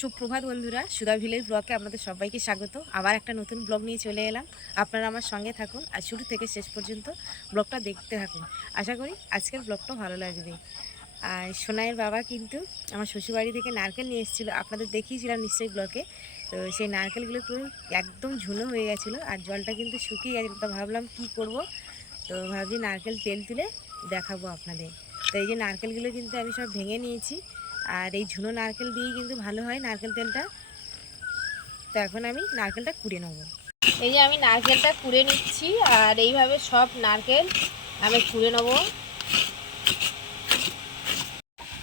সুপ্রভাত বন্ধুরা, সুধা ভিলের ব্লগে আপনাদের সবাইকে স্বাগত। আবার একটা নতুন ব্লগ নিয়ে চলে এলাম। আপনারা আমার সঙ্গে থাকুন আর শুরু থেকে শেষ পর্যন্ত ব্লগটা দেখতে থাকুন। আশা করি আজকের ব্লগটা ভালো লাগবে। আর সোনাইয়ের বাবা কিন্তু আমার শ্বশুরবাড়ি থেকে নারকেল নিয়ে এসেছিল। আপনাদের দেখিয়েছিলাম নিশ্চয়ই ব্লকে তো সেই নারকেলগুলো পুরো একদম ঝুনো হয়ে গেছিল আর জলটা কিন্তু শুকিয়ে গেছিল। তো ভাবলাম কি করব? তো ভাবছি নারকেল তেল তুলে দেখাবো আপনাদের। তো এই যে নারকেলগুলো কিন্তু আমি সব ভেঙে নিয়েছি। আর এই ঝুনো নারকেল দিয়েই কিন্তু ভালো হয় নারকেল তেলটা। তো এখন আমি নারকেলটা কুড়ে নেব। এই যে আমি নারকেলটা কুড়ে নিচ্ছি আর এইভাবে সব নারকেল আমি কুড়ে নেব।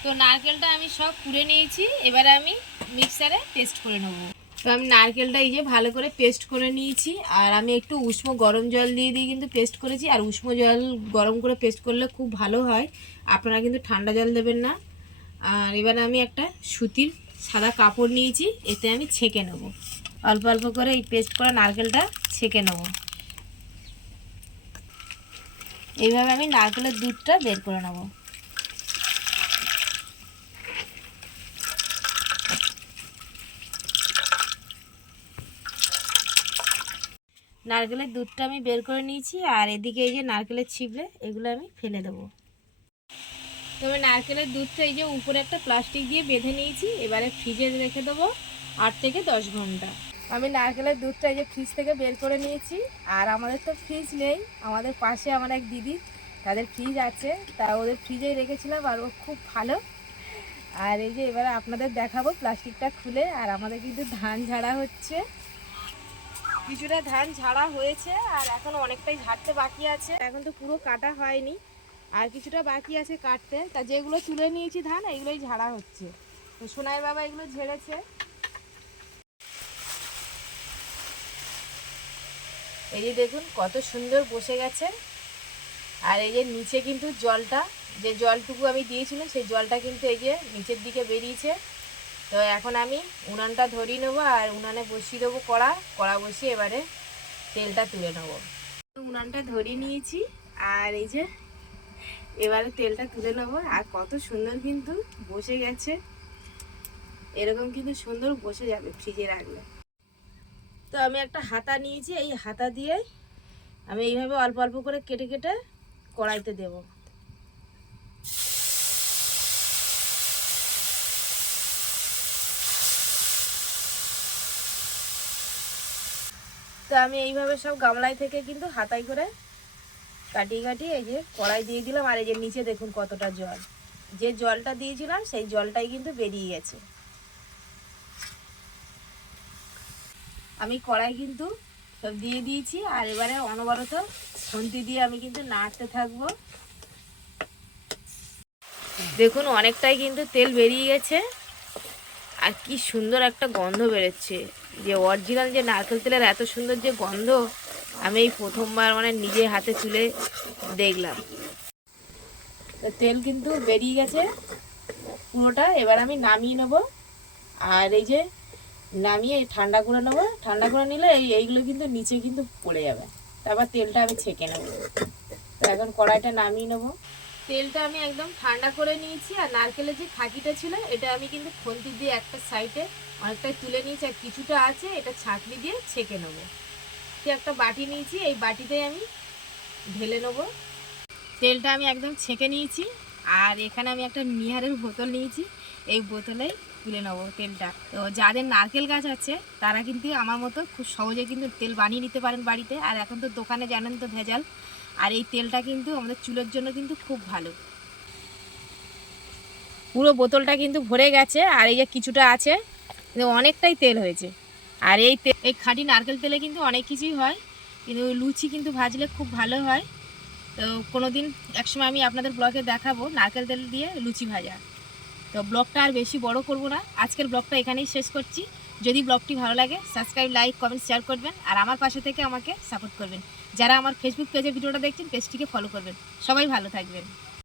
তো নারকেলটা আমি সব কুড়ে নিয়েছি, এবারে আমি মিক্সারে পেস্ট করে নেব। তো আমি নারকেলটা এই যে ভালো করে পেস্ট করে নিয়েছি আর আমি একটু উষ্ণ গরম জল দিয়ে দিয়ে কিন্তু পেস্ট করেছি। আর উষ্ণ জল গরম করে পেস্ট করলে খুব ভালো হয়। আপনারা কিন্তু ঠান্ডা জল দেবেন না। আর এবার আমি একটা সুতির সাদা কাপড় নিয়েছি, এতে আমি ছেঁকে নেব। অল্প অল্প করে এই পেস্ট করা নারকেলটা ছেঁকে নেব। এইভাবে আমি নারকেলের দুধটা বের করে নেব। নারকেলের দুধটা আমি বের করে নিয়েছি, আর এদিকে এই যে নারকেলের ছিপড়ে এগুলো আমি ফেলে দেবো। তবে নারকেলের দুধটা এই যে উপরে একটা প্লাস্টিক দিয়ে বেঁধে নিয়েছি, এবারে ফ্রিজে রেখে দেবো আট থেকে দশ ঘণ্টা। আমি নারকেলের দুধটা এই যে ফ্রিজ থেকে বের করে নিয়েছি, আর আমাদের তো ফ্রিজ নেই, আমাদের পাশে আমার এক দিদি, তাদের ফ্রিজ আছে, তা ওদের ফ্রিজেই রেখেছিলাম, আর ও খুব ভালো। আর এই যে এবারে আপনাদের দেখাবো প্লাস্টিকটা খুলে, আর আমাদের কিন্তু ধান ঝাড়া হচ্ছে। কিছুটা ধান ঝাড়া হয়েছে, আর এখন অনেকটাই ঝাড়তে বাকি আছে। এখন তো পুরো কাটা হয়নি আর কিছুটা বাকি আছে কাটতে। তা যেগুলো তুলে নিয়েছি ধান, এগুলোই ঝাড়া হচ্ছে। তো সোনাই বাবা এগুলো ঝেড়েছে। এই যে দেখুন, কত সুন্দর বসে গেছে। আর এই যে নিচে কিন্তু জলটা, যে জলটুকু আমি দিয়েছিলাম, সেই জলটা কিন্তু এই যে নিচের দিকে বেরিয়েছে। তো এখন আমি উনানটা ধরিয়ে নেব আর উনানে বসিয়ে দেবো কড়া। কড়া বসিয়ে এবারে তেলটা তুলে নেব। উনানটা ধরিয়ে নিয়েছি। আর এই যে এবারে তেলটা তুলে নেব। আর কত সুন্দর কিন্তু বসে গেছে। এরকম কিন্তু সুন্দর বসে যাবে ফ্রিজে রাখলে। তো আমি একটা হাতা নিয়েছি, এই হাতা দিয়ে আমি এইভাবে অল্প অল্প করে কেটে কেটে কড়াইতে দেব। তো আমি এইভাবে সব গামলাই থেকে কিন্তু হাতাই করে কাটিয়ে কাটিয়ে এই যে কড়াই দিয়ে দিলাম, আর এই যে নিচে দেখুন কতটা জল। যে জলটা দিয়েছিলাম, সেই জলটাই কিন্তু বেরিয়ে গেছে। আমি কড়াই কিন্তু সব দিয়ে দিয়েছি, আর এবারে অনবরত খুন্তি দিয়ে আমি কিন্তু নাড়তে থাকব। দেখুন, অনেকটাই কিন্তু তেল বেরিয়ে গেছে। আর কি সুন্দর একটা গন্ধ বেরোচ্ছে। যে অরিজিনাল যে নারকেল তেলের এত সুন্দর যে গন্ধ আমি এই প্রথমবার মানে নিজে হাতে চুলে দেখলাম। তো তেল কিন্তু বেরিয়ে গেছে পুরোটা, এবার আমি নামিয়ে নেব। আর এই যে নামিয়ে ঠান্ডা করে নেব। ঠান্ডা করে নিলে এই এইগুলো কিন্তু নিচে কিন্তু পড়ে যাবে। তারপর তেলটা আমি ছেঁকে নেব। তো এখন কড়াইটা নামিয়ে নেব। তেলটা আমি একদম ঠান্ডা করে নিয়েছি। আর নারকেলের যে খাকিটা ছিল, এটা আমি কিন্তু খন্তি দিয়ে একটা সাইডে অনেকটাই তুলে নিয়েছি। আর কিছুটা আছে, এটা ছাঁকনি দিয়ে ছেঁকে নেব। একটা বাটি নিয়েছি, এই বাটিতেই আমি ঢেলে নেব। তেলটা আমি একদম ছেঁকে নিয়েছি, আর এখানে আমি একটা নিহারের বোতল নিয়েছি, এই বোতলেই তুলে নেব তেলটা। তো যাদের নারকেল গাছ আছে, তারা কিন্তু আমার মতো খুব সহজে কিন্তু তেল বানিয়ে নিতে পারেন বাড়িতে। আর এখন তো দোকানে জানেন তো ভেজাল, আর এই তেলটা কিন্তু আমাদের চুলের জন্য কিন্তু খুব ভালো। পুরো বোতলটা কিন্তু ভরে গেছে, আর এই যে কিছুটা আছে, অনেকটাই তেল হয়েছে। আর এই এই খাঁটি নারকেল তেলে কিন্তু অনেক কিছুই হয়, কিন্তু লুচি কিন্তু ভাজলে খুব ভালো হয়। তো কোনো দিন একসময় আমি আপনাদের ব্লগে দেখাবো নারকেল তেল দিয়ে লুচি ভাজা। তো ব্লগটা আর বেশি বড় করব না, আজকের ব্লগটা এখানেই শেষ করছি। যদি ব্লগটি ভালো লাগে, সাবস্ক্রাইব, লাইক, কমেন্ট, শেয়ার করবেন আর আমার পাশে থেকে আমাকে সাপোর্ট করবেন। যারা আমার ফেসবুক পেজে ভিডিওটা দেখছেন পেজটিকে ফলো করবেন। সবাই ভালো থাকবেন।